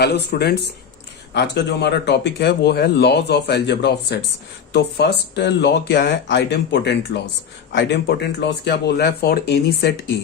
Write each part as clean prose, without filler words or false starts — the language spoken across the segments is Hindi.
हेलो स्टूडेंट्स, आज का जो हमारा टॉपिक है वो है laws of algebra of sets. तो फर्स्ट लॉ क्या है? Idempotent laws. आइडेम्पोटेंट लॉज क्या बोल रहा है? फॉर एनी सेट ए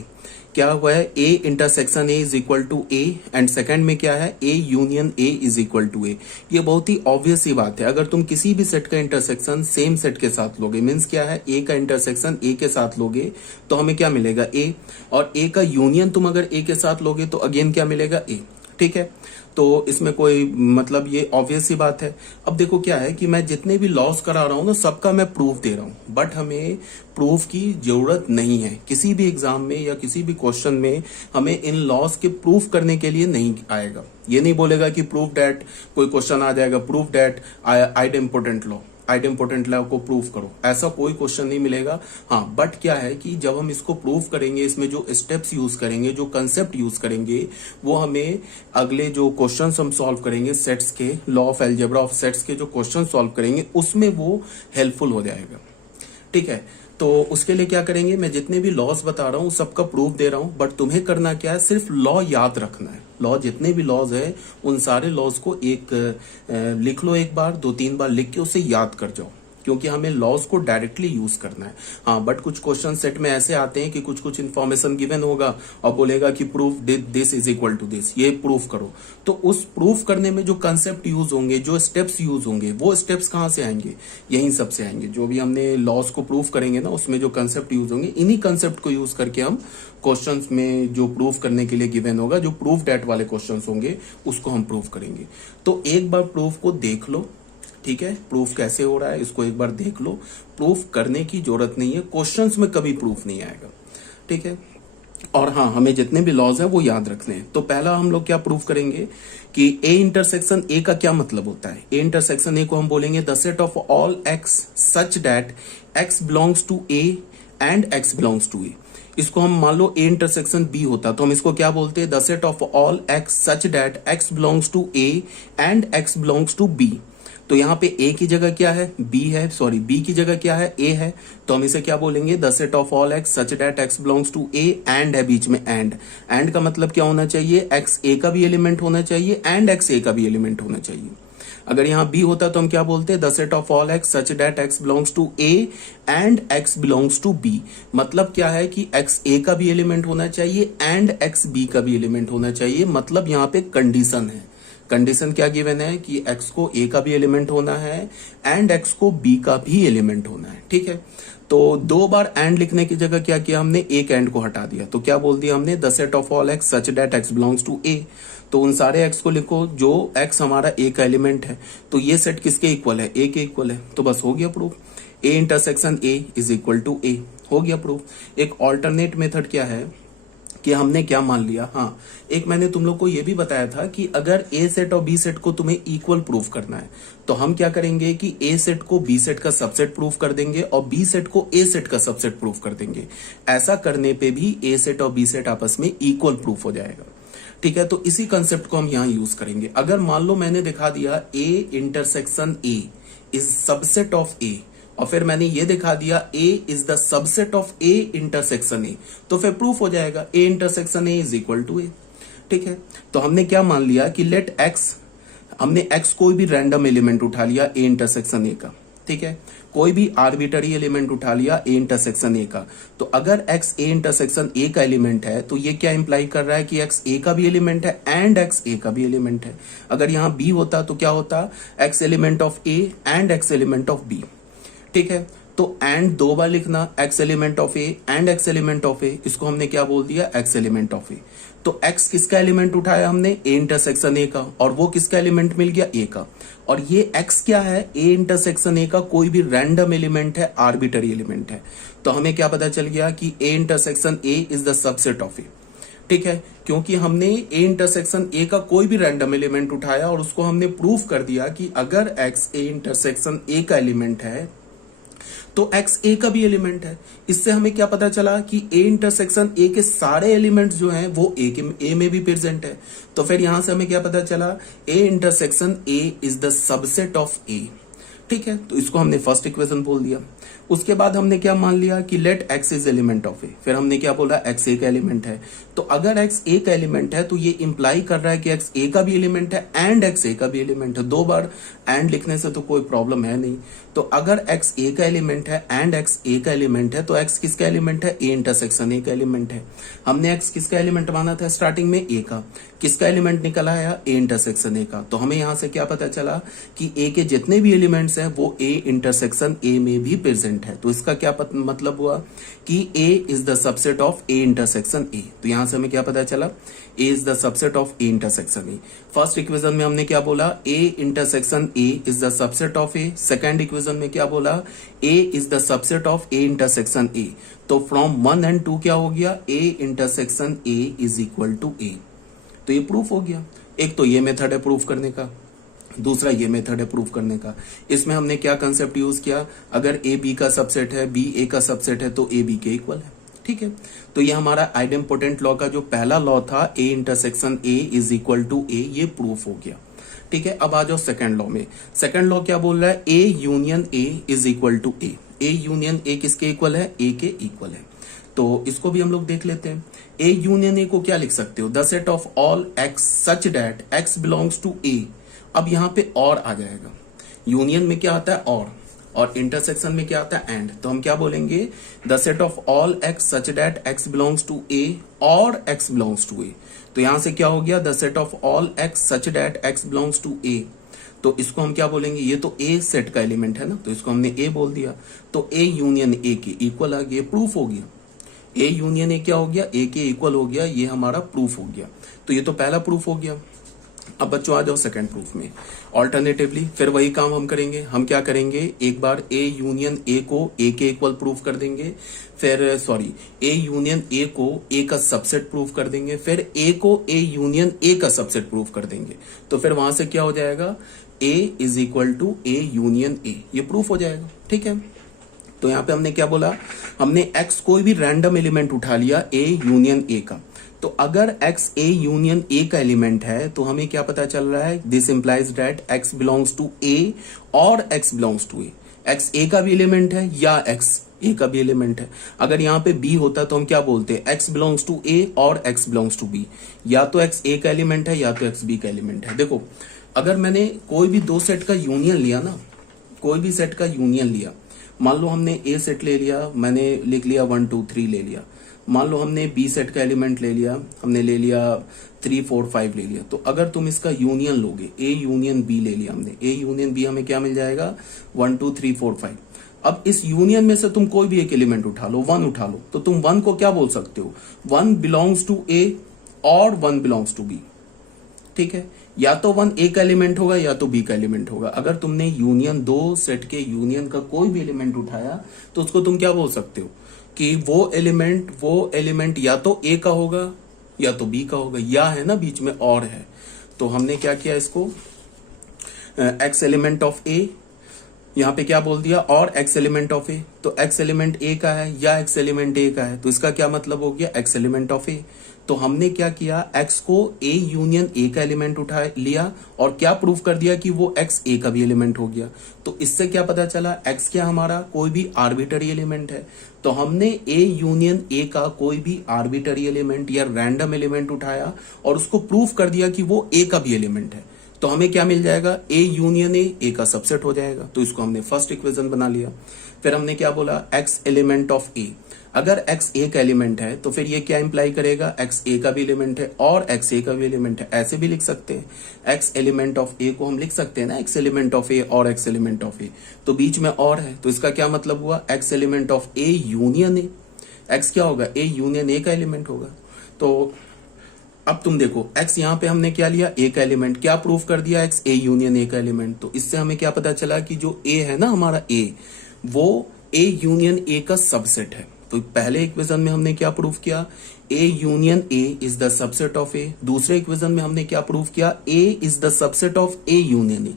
क्या हुआ है? A intersection A is equal to A, and second में क्या है? A union A is equal to A. ये बहुत ही ऑब्वियस सी बात है। अगर तुम किसी भी सेट का इंटरसेक्शन सेम सेट के साथ लोगे, मीन्स क्या है? ए का इंटरसेक्शन ए के साथ लोगे तो हमें क्या मिलेगा? ए। और ए का यूनियन तुम अगर ए के साथ लोगे तो अगेन क्या मिलेगा? ए। ठीक है, तो इसमें कोई मतलब ये ऑब्वियस सी बात है। अब देखो क्या है कि मैं जितने भी लॉस करा रहा हूं ना, सबका मैं प्रूफ दे रहा हूं, बट हमें प्रूफ की जरूरत नहीं है। किसी भी एग्जाम में या किसी भी क्वेश्चन में हमें इन लॉस के प्रूफ करने के लिए नहीं आएगा। ये नहीं बोलेगा कि प्रूफ डैट, कोई क्वेश्चन आ जाएगा proof that idempotent law, idempotent law को प्रूफ करो, ऐसा कोई क्वेश्चन नहीं मिलेगा। हाँ, बट क्या है कि जब हम इसको प्रूफ करेंगे, इसमें जो स्टेप्स यूज करेंगे, जो कंसेप्ट यूज करेंगे, वो हमें अगले जो क्वेश्चंस हम सॉल्व करेंगे सेट्स के, law of algebra of sets के जो क्वेश्चन सॉल्व करेंगे उसमें वो हेल्पफुल हो जाएगा। ठीक है, तो उसके लिए क्या करेंगे? मैं जितने भी लॉज बता रहा हूं सबका प्रूफ दे रहा हूं, बट तुम्हें करना क्या है? सिर्फ लॉ याद रखना है। लॉ जितने भी लॉज है उन सारे लॉज को एक लिख लो, एक बार 2-3 बार लिख के उसे याद कर जाओ, क्योंकि हमें लॉज को डायरेक्टली यूज करना है। हाँ, बट कुछ क्वेश्चन सेट में ऐसे आते हैं कि कुछ कुछ इन्फॉर्मेशन गिवन होगा और बोलेगा कि proof this is equal to this, ये प्रूफ करो। तो उस प्रूफ करने में जो कंसेप्ट यूज होंगे, जो स्टेप्स यूज होंगे, वो स्टेप्स कहाँ से आएंगे? यहीं सबसे आएंगे। जो भी हमने लॉज को प्रूफ करेंगे ना, उसमें जो कंसेप्ट यूज होंगे, इन्हीं कंसेप्ट को यूज करके हम क्वेश्चंस में जो प्रूफ करने के लिए गिवन होगा, जो प्रूफ डेट वाले क्वेश्चंस होंगे, उसको हम प्रूफ करेंगे। तो एक बार प्रूफ को देख लो। ठीक है, प्रूफ कैसे हो रहा है इसको एक बार देख लो। प्रूफ करने की जरूरत नहीं है, क्वेश्चंस में कभी प्रूफ नहीं आएगा। ठीक है, और हाँ, हमें जितने भी लॉज है वो याद रखने हैं। तो पहला हम लोग क्या प्रूफ करेंगे कि ए इंटरसेक्शन ए का क्या मतलब होता है? ए इंटरसेक्शन ए को हम बोलेंगे the set of all x such that x belongs to A and x belongs to A. इसको हम मान लो ए इंटरसेक्शन बी होता तो हम इसको क्या बोलते हैं? The set of all x such that x belongs to A and x belongs to B. तो यहाँ पे ए की जगह क्या है? बी है, सॉरी बी की जगह क्या है? ए है। तो हम इसे क्या बोलेंगे? The set of all x such that x belongs to A, and है बीच में एंड का मतलब क्या होना चाहिए? एक्स ए का भी एलिमेंट होना चाहिए एंड एक्स ए का भी एलिमेंट होना चाहिए। अगर यहाँ बी होता तो हम क्या बोलते? The set of all x such that x belongs to A and x belongs to B. मतलब क्या है कि एक्स ए का भी एलिमेंट होना चाहिए एंड एक्स बी का भी एलिमेंट होना चाहिए। मतलब यहाँ पे कंडीशन है। कंडीशन क्या गिवन है कि x को a का भी एलिमेंट होना है एंड x को b का भी एलिमेंट होना है। ठीक है, तो 2 बार एंड लिखने की जगह क्या किया हमने? एक एंड को हटा दिया। तो क्या बोल दिया हमने? The set of all x such that x belongs to a। तो उन सारे x को लिखो जो x हमारा a का एलिमेंट है। तो ये सेट किसके इक्वल है? a के इक्वल है। तो बस हो गया proof. a intersection a is equal to a, हो गया प्रूफ। एक ऑल्टरनेट मेथड क्या है कि हमने क्या मान लिया? हाँ, एक मैंने तुम लोग को यह भी बताया था कि अगर ए सेट और बी सेट को तुम्हें इक्वल प्रूफ करना है तो हम क्या करेंगे कि ए सेट को बी सेट का सबसेट प्रूफ कर देंगे और बी सेट को ए सेट का सबसेट प्रूफ कर देंगे। ऐसा करने पे भी ए सेट और बी सेट आपस में इक्वल प्रूफ हो जाएगा। ठीक है, तो इसी कंसेप्ट को हम यहां यूज करेंगे। अगर मान लो मैंने दिखा दिया A intersection A is subset of A, और फिर मैंने ये दिखा दिया A is the subset of A intersection A, तो फिर प्रूफ हो जाएगा A intersection A is equal to A। ठीक है, तो हमने क्या मान लिया कि लेट X, हमने X कोई भी रैंडम एलिमेंट उठा लिया A इंटरसेक्शन A का। ठीक है, कोई भी आर्बिटरी एलिमेंट उठा लिया A इंटरसेक्शन A का। तो अगर X A इंटरसेक्शन A का एलिमेंट है तो ये क्या इंप्लाई कर रहा है कि X A का भी एलिमेंट है एंड X A का भी एलिमेंट है। अगर यहाँ B होता तो क्या होता? X element of A and X element of B। ठीक है, तो एंड 2 बार लिखना, x element of A and x element of A, इसको हमने क्या बोल दिया? x element of A. तो x किसका एलिमेंट उठाया हमने? a इंटरसेक्शन a का, और वो किसका एलिमेंट मिल गया? a का। और ये x क्या है? a इंटरसेक्शन a का कोई भी रैंडम एलिमेंट है, आर्बिटरी एलिमेंट है। तो हमें क्या पता चल गया कि a intersection a is the subset of a। ठीक है, क्योंकि हमने a इंटरसेक्शन a का कोई भी रैंडम एलिमेंट उठाया और उसको हमने प्रूफ कर दिया कि अगर x a इंटरसेक्शन a का एलिमेंट है तो x a का भी एलिमेंट है। इससे हमें क्या पता चला कि a इंटरसेक्शन a के सारे एलिमेंट्स जो हैं वो a में भी प्रेजेंट है। तो फिर यहां से हमें क्या पता चला? a intersection a is the subset of a। ठीक है, तो इसको हमने फर्स्ट इक्वेशन बोल दिया। उसके बाद हमने क्या मान लिया कि let x is element of A, फिर हमने क्या बोला एक्स ए का एलिमेंट है। तो अगर एक्स ए का एलिमेंट है तो ये इंप्लाई कर रहा है कि एक्स ए का भी एलिमेंट है एंड एक्स ए का भी एलिमेंट है। दो बार एंड लिखने से तो कोई प्रॉब्लम है नहीं। तो अगर एक्स ए का एलिमेंट है एंड एक्स ए का एलिमेंट है तो एक्स किसका एलिमेंट है, ए इंटरसेक्शन ए का एलिमेंट है। हमने एक्स किसका एलिमेंट माना था स्टार्टिंग में, ए का। किसका एलिमेंट निकल आया, ए इंटरसेक्शन ए का। तो हमें यहां से क्या पता चला कि ए के जितने भी एलिमेंट्स हैं वो ए इंटरसेक्शन ए में भी प्रेजेंट है। तो इसका क्या मतलब हुआ कि A is the subset of A intersection A. तो यहां से हमें क्या पता चला, A is the subset of A intersection A. First equation में हमने क्या बोला, A intersection A is the subset of A. Second equation में क्या बोला, A is the subset of A intersection A. तो फ्रॉम 1 एंड 2 क्या हो गया, A intersection A is equal to A. तो ये प्रूफ हो गया। एक तो ये मेथड है प्रूफ करने का, दूसरा ये मेथड है प्रूफ करने का। इसमें हमने क्या कंसेप्ट यूज किया, अगर ए बी का सबसेट है, बी ए का सबसेट है तो ए बी के इक्वल है। ठीक है, तो ये हमारा आइडेम्पोटेंट लॉ का जो पहला लॉ था, A intersection A is equal to A, ये प्रूफ हो गया। ठीक है, अब आ जाओ सेकंड लॉ में। सेकंड लॉ क्या बोल रहा है, A union A is equal to A. A union A किसके इक्वल है, ए के इक्वल है। तो इसको भी हम लोग देख लेते हैं। ए यूनियन ए को क्या लिख सकते हो, the set of all x such that x belongs to A. अब यहां पे और आ जाएगा, यूनियन में क्या आता है और इंटरसेक्शन में क्या आता है एंड। तो हम क्या बोलेंगे, the set of all x such that x belongs to A और एक्स बिलोंग्स टू ए। तो यहां से क्या हो गया, the set of all x such that x belongs to A. तो इसको हम क्या बोलेंगे, ये तो ए सेट का एलिमेंट है ना, तो इसको हमने ए बोल दिया। तो ए यूनियन ए के इक्वल आ गया, प्रूफ हो गया। ए यूनियन ए क्या हो गया, ए के इक्वल हो गया, ये हमारा प्रूफ हो गया। तो ये तो पहला प्रूफ हो गया। अब बच्चों आ जाओ सेकंड प्रूफ में। ऑल्टरनेटिवली फिर वही काम हम करेंगे। हम क्या करेंगे, एक बार ए यूनियन ए को ए के इक्वल प्रूफ कर देंगे, फिर ए यूनियन ए को ए का सबसेट प्रूफ कर देंगे, फिर ए को ए यूनियन ए का सबसेट प्रूफ कर देंगे। तो फिर वहां से क्या हो जाएगा, A is equal to A union A, ये प्रूफ हो जाएगा। ठीक है, तो यहां पे हमने क्या बोला, हमने एक्स कोई भी रैंडम एलिमेंट उठा लिया ए यूनियन ए का। तो अगर एक्स ए यूनियन ए का एलिमेंट है तो हमें क्या पता चल रहा है, this implies that x belongs to A और x belongs to A. X A का भी एलिमेंट है या एक्स ए का भी एलिमेंट है। अगर यहाँ पे बी होता तो हम क्या बोलते हैं, एक्स बिलोंग्स टू ए और एक्स बिलोंग्स टू बी। या तो एक्स ए का एलिमेंट है या तो एक्स बी का एलिमेंट है। देखो, अगर मैंने कोई भी दो सेट का यूनियन लिया ना, कोई भी सेट का यूनियन लिया, मान लो हमने ए सेट ले लिया, मैंने लिख लिया 1 2 3 ले लिया। मान लो हमने बी सेट का एलिमेंट ले लिया, हमने ले लिया 3 4 5 ले लिया। तो अगर तुम इसका यूनियन लोगे, ए यूनियन बी ले लिया हमने, ए यूनियन बी, हमें क्या मिल जाएगा 1 2 3 4 5। अब इस यूनियन में से तुम कोई भी एक एलिमेंट उठा लो, 1 उठा लो, तो तुम 1 को क्या बोल सकते हो, 1 बिलोंग्स टू ए और 1 बिलोंग्स टू बी। ठीक है, या तो 1 ए का एलिमेंट होगा या तो बी का एलिमेंट होगा। अगर तुमने यूनियन, दो सेट के यूनियन का कोई भी एलिमेंट उठाया तो उसको तुम क्या बोल सकते हो कि वो एलिमेंट या तो ए का होगा या तो बी का होगा, या है ना बीच में और है। तो हमने क्या किया, इसको एक्स एलिमेंट ऑफ ए, यहां पे क्या बोल दिया, और एक्स एलिमेंट ऑफ ए। तो एक्स एलिमेंट ए का है या एक्स एलिमेंट ए का है, तो इसका क्या मतलब हो गया, एक्स एलिमेंट ऑफ ए। तो हमने क्या किया, एक्स को ए यूनियन ए का एलिमेंट उठा लिया और क्या प्रूफ कर दिया कि वो एक्स ए का भी एलिमेंट हो गया। तो इससे क्या पता चला, एक्स क्या हमारा कोई भी आर्बिटरी एलिमेंट है। तो हमने ए यूनियन ए का कोई भी आर्बिटरी एलिमेंट या रैंडम एलिमेंट उठाया और उसको प्रूफ कर दिया कि वो ए का भी एलिमेंट है। तो हमें क्या मिल जाएगा, ए यूनियन ए का सबसेट हो जाएगा। तो इसको हमने फर्स्ट इक्वेशन बना लिया। फिर हमने क्या बोला, एक्स एलिमेंट ऑफ ए। अगर एक्स ए का एलिमेंट है तो फिर ये क्या इंप्लाई करेगा, एक्स ए का भी एलिमेंट है और एक्स ए का भी एलिमेंट है। ऐसे भी लिख सकते हैं, एक्स एलिमेंट ऑफ ए को हम लिख सकते हैं ना, एक्स एलिमेंट ऑफ ए और एक्स एलिमेंट ऑफ ए। तो बीच में और है, तो इसका क्या मतलब हुआ, x element of A union A. X क्या होगा, ए यूनियन ए का एलिमेंट होगा। तो अब तुम देखो, एक्स यहां पे हमने क्या लिया, ए का एलिमेंट, क्या प्रूफ कर दिया, एक्स ए यूनियन ए का एलिमेंट। तो इससे हमें क्या पता चला कि जो ए है ना हमारा ए, वो ए यूनियन ए का सबसेट है। तो पहले इक्वेशन में हमने क्या प्रूफ किया, A union A is the subset of A. दूसरे इक्वेशन में हमने क्या प्रूफ किया, A is the subset of A union A.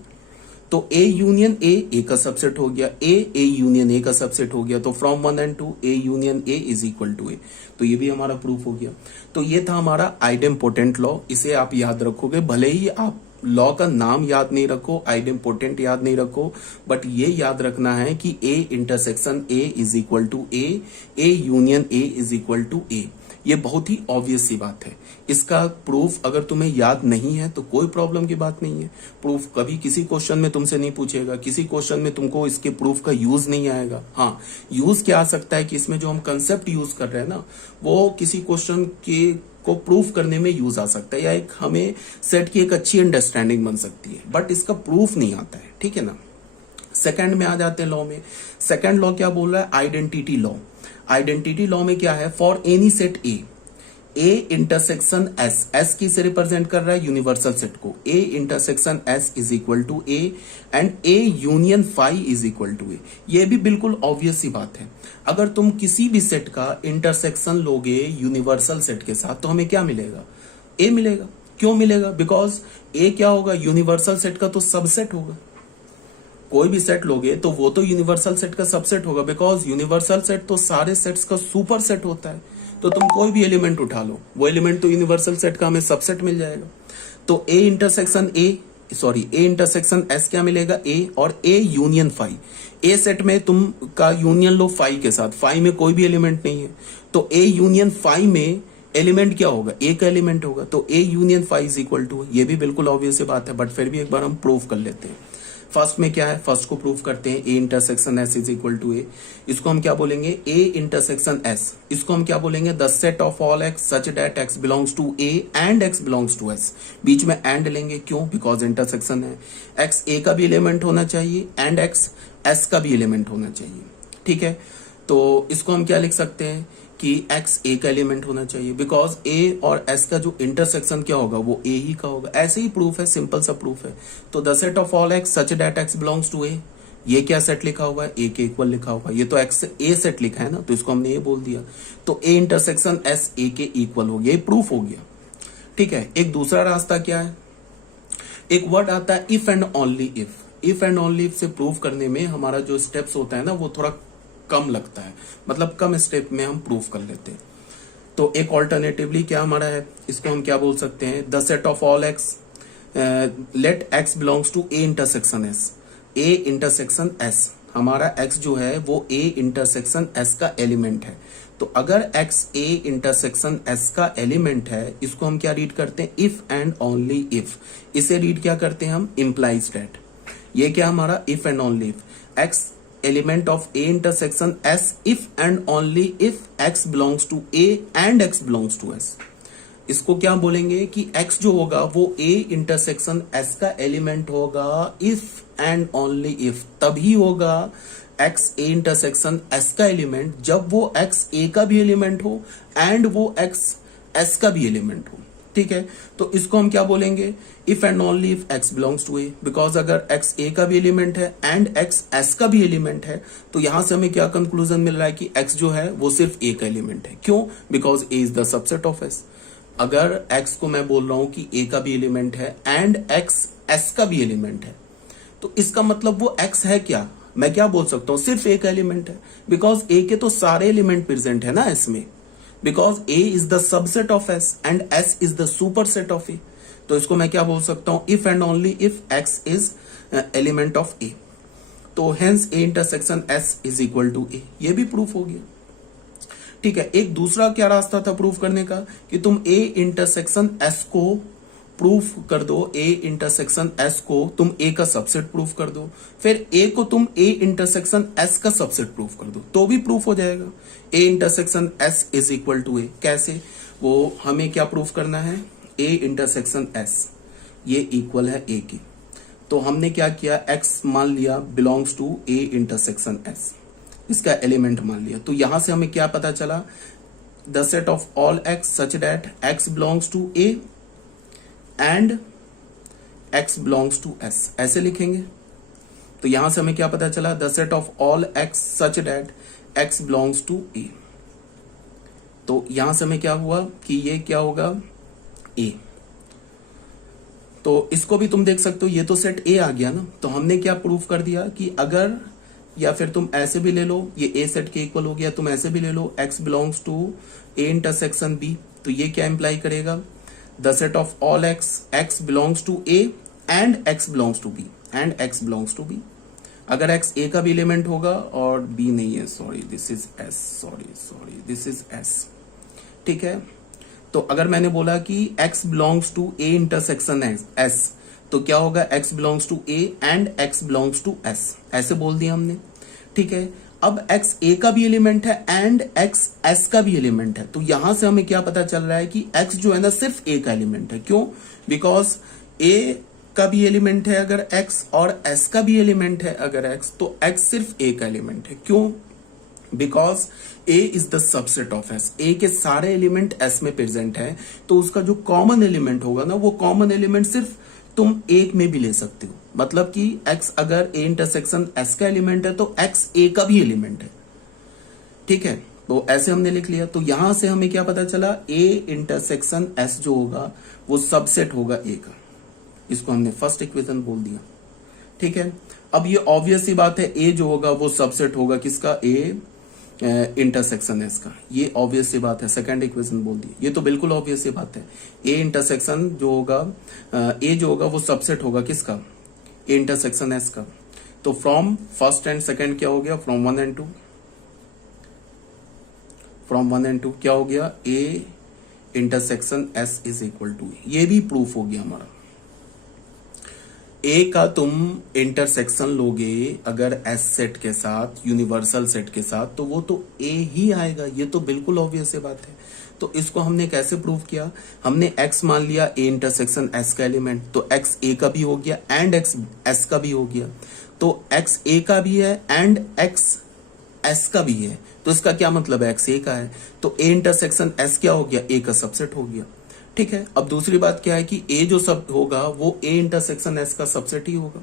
तो ए यूनियन ए का सबसेट हो गया, ए यूनियन ए का सबसेट हो गया। तो from 1 and 2 A union A is equal to A. तो ये भी हमारा प्रूफ हो गया। तो ये था हमारा आइडेम्पोटेंट लॉ, इसे आप याद रखोगे, भले ही आप लॉ का नाम याद नहीं रखो, आइडेम्पोटेंट याद नहीं रखो, बट ये याद रखना है कि A intersection A is equal to A union A is equal to A. ये बहुत ही ऑब्वियस सी बात है। इसका प्रूफ अगर तुम्हें याद नहीं है तो कोई प्रॉब्लम की बात नहीं है। प्रूफ कभी किसी क्वेश्चन में तुमसे नहीं पूछेगा, किसी क्वेश्चन में तुमको इसके प्रूफ का यूज नहीं आएगा। हाँ, यूज क्या आ सकता है कि इसमें जो हम कंसेप्ट यूज कर रहे हैं ना, वो किसी क्वेश्चन के को प्रूफ करने में यूज आ सकता है, या एक हमें सेट की एक अच्छी अंडरस्टैंडिंग बन सकती है, बट इसका प्रूफ नहीं आता है। ठीक है ना। सेकंड में आ जाते हैं लॉ में। सेकंड लॉ क्या बोल रहा है? Identity law. आइडेंटिटी लॉ में क्या है? For any set A intersection S किसे रिप्रेजेंट कर रहा है? यूनिवर्सल सेट को। A intersection S is equal to A and A union phi is equal to A. ये भी बिल्कुल ऑब्वियस सी बात है। अगर तुम किसी भी सेट का इंटरसेक्शन लोगे यूनिवर्सल सेट के साथ तो हमें क्या मिलेगा? ए मिलेगा। क्यों मिलेगा? बिकॉज ए क्या होगा? यूनिवर्सल सेट का तो सबसेट होगा। कोई भी सेट लोगे तो वो तो यूनिवर्सल सेट का सबसेट होगा, बिकॉज यूनिवर्सल सेट तो सारे सेट्स का सुपर सेट होता है। तो तुम कोई भी एलिमेंट उठा लो, वो एलिमेंट तो यूनिवर्सल सेट का हमें सबसेट मिल जाएगा। तो ए इंटरसेक्शन एस क्या मिलेगा? ए, और A union phi. A set में तुम का यूनियन लो फाई के साथ, फाई में कोई भी एलिमेंट नहीं है, तो ए यूनियन फाई में एलिमेंट क्या होगा? ए का एलिमेंट होगा। तो A union phi is equal to, ये भी बिल्कुल ऑब्वियस बात है, बट फिर भी एक बार हम प्रूव कर लेते हैं। फर्स्ट में क्या है? फर्स्ट को प्रूव करते हैं। A intersection S is equal to A. इसको हम क्या बोलेंगे? A intersection S. इसको हम क्या बोलेंगे? The set of all x such that x belongs to A and x belongs to S. बीच में एंड लेंगे, क्यों? बिकॉज इंटरसेक्शन है। एक्स ए का भी एलिमेंट होना चाहिए एंड एक्स एस का भी एलिमेंट होना चाहिए। ठीक है, तो इसको हम क्या लिख सकते हैं कि एक्स ए का एलिमेंट होना चाहिए, बिकॉज ए और एस का जो इंटरसेक्शन क्या होगा? वो ए ही का होगा। ऐसे ही प्रूफ है, सिंपल सा प्रूफ है। तो the set of all x such that x belongs to A, ये क्या सेट लिखा हुआ है? ए के इक्वल लिखा हुआ है। ये तो एक्स ए सेट लिखा है ना, तो इसको हमने ये बोल दिया। तो ए इंटरसेक्शन एस ए के इक्वल हो गया, ये प्रूफ हो गया। ठीक है, एक दूसरा रास्ता क्या है? एक वर्ड आता है if and only if. If and only if से प्रूव करने में हमारा जो स्टेप्स होता है ना, वो थोड़ा कम लगता है, मतलब कम स्टेप में हम प्रूफ कर लेते हैं। तो एक ऑल्टरनेटिवली क्या हमारा है? इसको हम क्या बोल सकते हैं? The set of all x let x belongs to A intersection S. A intersection S, हमारा एक्स जो है वो ए इंटरसेक्शन एस का एलिमेंट है। तो अगर एक्स ए इंटरसेक्शन एस का एलिमेंट है, इसको हम क्या रीड करते हैं? If and only if. इसे रीड क्या करते हैं हम? Implies that. ये क्या हमारा? If and only if. X element of A intersection S if and only if x belongs to A and x belongs to S. इसको क्या बोलेंगे कि एक्स जो होगा वो ए इंटरसेक्शन एस का एलिमेंट होगा इफ एंड ओनली इफ। तभी होगा एक्स ए इंटरसेक्शन एस का एलिमेंट जब वो एक्स ए का भी एलिमेंट हो एंड वो एक्स एस का भी एलिमेंट हो। ठीक है, तो इसको हम क्या बोलेंगे? If and only if x belongs to A. Because अगर एक्स ए का भी एलिमेंट है एंड एक्स एस का भी एलिमेंट है, तो यहां से हमें क्या कंक्लूजन मिल रहा है कि एक्स जो है वो सिर्फ ए का एलिमेंट है। क्यों? Because A is the subset of S. अगर एक्स को मैं बोल रहा हूं कि ए का भी एलिमेंट है एंड एक्स एस का भी एलिमेंट है, तो इसका मतलब वो एक्स है क्या? मैं क्या बोल सकता हूं? सिर्फ ए का एलिमेंट है, बिकॉज ए के तो सारे एलिमेंट प्रेजेंट है ना इसमें। Because A is the subset of S and S is the superset of A. तो इसको मैं क्या बोल सकता हूं? If and only if x is element of A. तो hence A intersection S is equal to A. ये भी प्रूफ हो गया। ठीक है, एक दूसरा क्या रास्ता था प्रूफ करने का? कि तुम ए इंटरसेक्शन एस को प्रूफ कर दो। ए इंटरसेक्शन एस को तुम ए का सबसेट प्रूफ कर दो, फिर ए को तुम ए इंटरसेक्शन एस का सबसेट प्रूफ कर दो, तो भी प्रूफ हो जाएगा। A intersection S is equal to A. कैसे? वो हमें क्या प्रूफ करना है? ए इंटरसेक्शन एस ये इक्वल है ए के। तो हमने क्या किया? एक्स मान लिया belongs to A intersection S, इसका एलिमेंट मान लिया। तो यहां से हमें क्या पता चला? The set of all x such that x belongs to A and x belongs to S, ऐसे लिखेंगे। तो यहां से हमें क्या पता चला? The set of all x such that x belongs to A. तो यहां से हमें क्या हुआ कि ये क्या होगा? ए। तो इसको भी तुम देख सकते हो, ये तो सेट ए आ गया ना। तो हमने क्या प्रूफ कर दिया कि अगर, या फिर तुम ऐसे भी ले लो, ये ए सेट के इक्वल हो गया। तुम ऐसे भी ले लो, x belongs to A intersection B. तो ये क्या इंप्लाई करेगा? The set of all x x belongs to A and x belongs to B, and x belongs to B. अगर x a का भी एलिमेंट होगा और b नहीं है, sorry this is s, sorry this is s, ठीक है। तो अगर मैंने बोला कि x belongs to a intersection s, तो क्या होगा, x belongs to a and x belongs to s, ऐसे बोल दिया हमने, ठीक है। अब x a का भी एलिमेंट है एंड x s का भी एलिमेंट है, तो यहां से हमें क्या पता चल रहा है कि x जो है ना सिर्फ a का एलिमेंट है। क्यों? बिकॉज a का भी एलिमेंट है अगर x और s का भी एलिमेंट है अगर x, तो x सिर्फ a का एलिमेंट है। क्यों? Because a is the subset of s, a के सारे एलिमेंट s में प्रेजेंट है, तो उसका जो कॉमन एलिमेंट होगा ना, वो कॉमन एलिमेंट सिर्फ तुम एक में भी ले सकते हो। मतलब कि x अगर a इंटरसेक्शन s का एलिमेंट है तो x a का भी एलिमेंट है, ठीक है। तो ऐसे हमने लिख लिया। तो यहां से हमें क्या पता चला, a इंटरसेक्शन s जो होगा वो सबसेट होगा a का, इसको हमने फर्स्ट इक्वेशन बोल दिया, ठीक है। अब ये ऑब्वियस सी बात है, a जो होगा वो सबसेट होगा किसका, a इंटरसेक्शन s का, ये ऑब्वियस सी बात है, सेकंड इक्वेशन बोल दी, ये तो बिल्कुल ऑब्वियस सी बात है। a इंटरसेक्शन जो होगा, a जो होगा वो सबसेट होगा किसका, a इंटरसेक्शन s का। तो फ्रॉम फर्स्ट एंड सेकंड क्या हो गया, फ्रॉम 1 एंड 2, फ्रॉम 1 एंड 2 क्या हो गया, a intersection s is equal to, ये भी प्रूफ हो गया हमारा। ए का तुम इंटरसेक्शन लोगे अगर एस सेट के साथ, यूनिवर्सल सेट के साथ, तो वो तो ए ही आएगा, ये तो बिल्कुल ऑब्वियस बात है। तो इसको हमने कैसे प्रूव किया, हमने एक्स मान लिया ए इंटरसेक्शन एस का एलिमेंट, तो एक्स ए का भी हो गया एंड एक्स एस का भी हो गया, तो एक्स ए का भी है एंड एक्स एस का भी है, तो इसका क्या मतलब है, एक्स ए का है, तो ए इंटरसेक्शन एस क्या हो गया, ए का सबसेट हो गया, ठीक है। अब दूसरी बात क्या है कि a जो सब होगा वो a इंटरसेक्शन s का सबसेट ही होगा,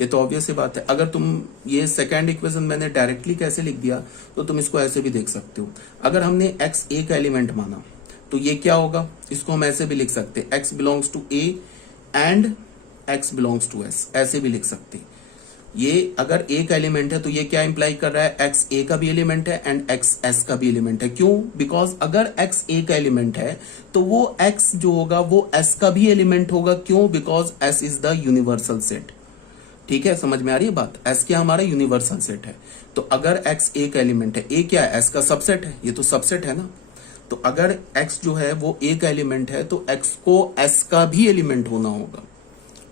ये तो ऑब्वियस सी बात है। अगर तुम ये सेकंड इक्वेशन मैंने डायरेक्टली कैसे लिख दिया, तो तुम इसको ऐसे भी देख सकते हो। अगर हमने x a का एलिमेंट माना तो ये क्या होगा, इसको हम ऐसे भी लिख सकते, x belongs to a and x belongs to s, ऐसे भी लिख सकते। ये अगर a का एलिमेंट है तो ये क्या इंप्लाई कर रहा है, x a का भी एलिमेंट है एंड x s का भी एलिमेंट है। क्यों? बिकॉज अगर x a का एलिमेंट है तो वो x जो होगा वो s का भी एलिमेंट होगा। क्यों? Because s is the universal set, ठीक है, समझ में आ रही है बात, s क्या हमारा यूनिवर्सल सेट है। तो अगर x a का एलिमेंट है, a क्या है, s का सबसेट है, ये तो सबसेट है ना, तो अगर x जो है वो a का एलिमेंट है तो x को s का भी एलिमेंट होना होगा,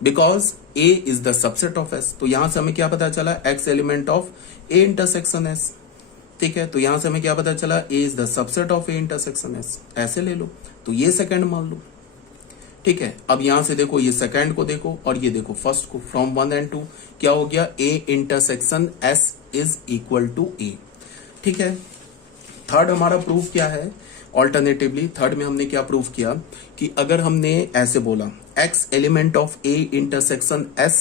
because a is the subset of s। तो यहां से हमें क्या पता चला, x element of a intersection s, ठीक है। तो यहां से हमें क्या पता चला, a is the subset of a intersection s, ऐसे ले लो, तो ये सेकंड मान लो, ठीक है। अब यहां से देखो, ये सेकंड को देखो और ये देखो फर्स्ट को, फ्रॉम 1 एंड 2 क्या हो गया, a intersection s is equal to a, ठीक है। थर्ड हमारा प्रूफ क्या है, ऑल्टरनेटिवली थर्ड में हमने क्या प्रूफ किया कि अगर हमने ऐसे बोला x element of a intersection s,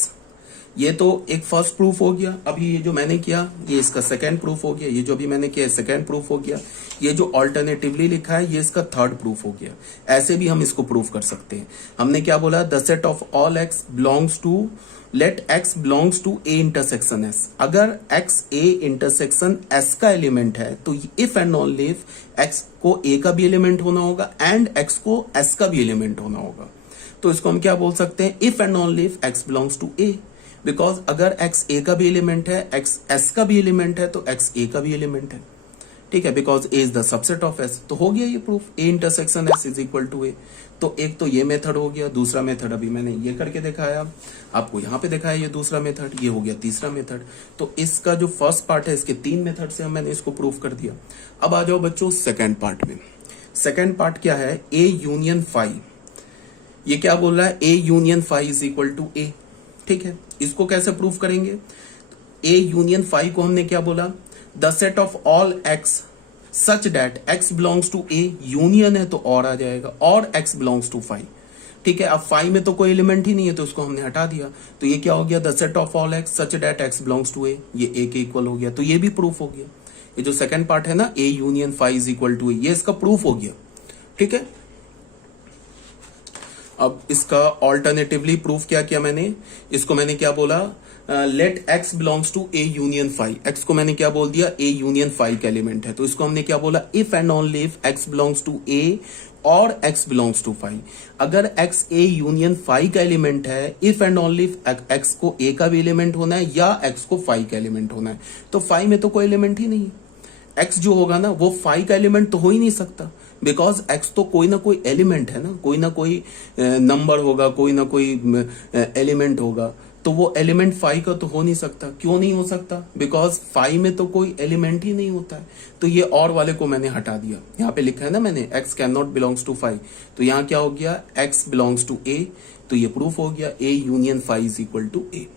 ये तो एक फर्स्ट प्रूफ हो गया। अभी ये जो मैंने किया ये इसका सेकंड प्रूफ हो गया, ये जो अभी मैंने किया सेकंड प्रूफ हो गया, ये जो ऑल्टरनेटिवली लिखा है ये इसका थर्ड प्रूफ हो गया। ऐसे भी हम इसको प्रूफ कर सकते हैं। हमने क्या बोला, the set of all x belongs to, let x belongs to a intersection s। अगर x a इंटरसेक्शन s का एलिमेंट है तो if and only if x को a का भी एलिमेंट होना होगा एंड x को s का भी एलिमेंट होना होगा। तो इसको हम क्या बोल सकते हैं, if and only if x belongs to a, because अगर x a का भी एलिमेंट है, x s का भी एलिमेंट है, तो x a का भी एलिमेंट है, ठीक है, because a is the subset of s। तो हो गया ये proof, a intersection s is equal to a। तो एक तो ये मेथड हो गया, दूसरा मेथड अभी मैंने ये करके दिखाया, आपको यहाँ पे दिखाया ये दूसरा मेथड, ये हो गया तीसरा मेथड। तो इसका जो फर्स्ट पार्ट है इसके 3 मेथड से मैंने इसको प्रूफ कर दिया। अब आ जाओ बच्चों सेकंड पार्ट में। सेकंड पार्ट क्या है, a यूनियन फाई। ये क्या बोल रहा है, a union phi is equal to a, ठीक है। इसको कैसे प्रूफ करेंगे, a यूनियन फाई को हमने क्या बोला, the set of all x such that x belongs to a, union है तो और आ जाएगा, और x बिलोंग्स टू फाई, ठीक है। अब फाई में तो कोई एलिमेंट ही नहीं है तो उसको हमने हटा दिया, तो ये क्या हो गया, the set of all x such that x belongs to a, ये a के इक्वल हो गया। तो ये भी प्रूफ हो गया, ये जो सेकंड पार्ट है ना, a union phi is equal to a, ये इसका प्रूफ हो गया, ठीक है। अब इसका ऑल्टरनेटिवली प्रूफ क्या किया मैंने, इसको मैंने क्या बोला, let x belongs to A union phi. X को मैंने क्या बोल दिया, ए यूनियन फाई का एलिमेंट है, तो इसको हमने क्या बोला, if and only if x belongs to A और एक्स बिलोंग्स टू फाई। अगर एक्स ए यूनियन फाई का एलिमेंट है, if and only if x को ए का भी एलिमेंट होना है या एक्स को फाई का एलिमेंट होना है, तो फाई में तो कोई एलिमेंट ही नहीं है। एक्स जो होगा ना वो फाई का एलिमेंट तो हो ही नहीं सकता, बिकॉज एक्स तो कोई ना कोई एलिमेंट है ना कोई नंबर होगा, कोई ना कोई एलिमेंट होगा, तो वो एलिमेंट फाई का तो हो नहीं सकता। क्यों नहीं हो सकता, बिकॉज फाई में तो कोई एलिमेंट ही नहीं होता है। तो ये और वाले को मैंने हटा दिया, यहाँ पे लिखा है ना मैंने x can not belongs to phi, तो यहाँ क्या हो गया, एक्स बिलोंग्स टू ए, तो ये प्रूफ हो गया A union phi is equal to A.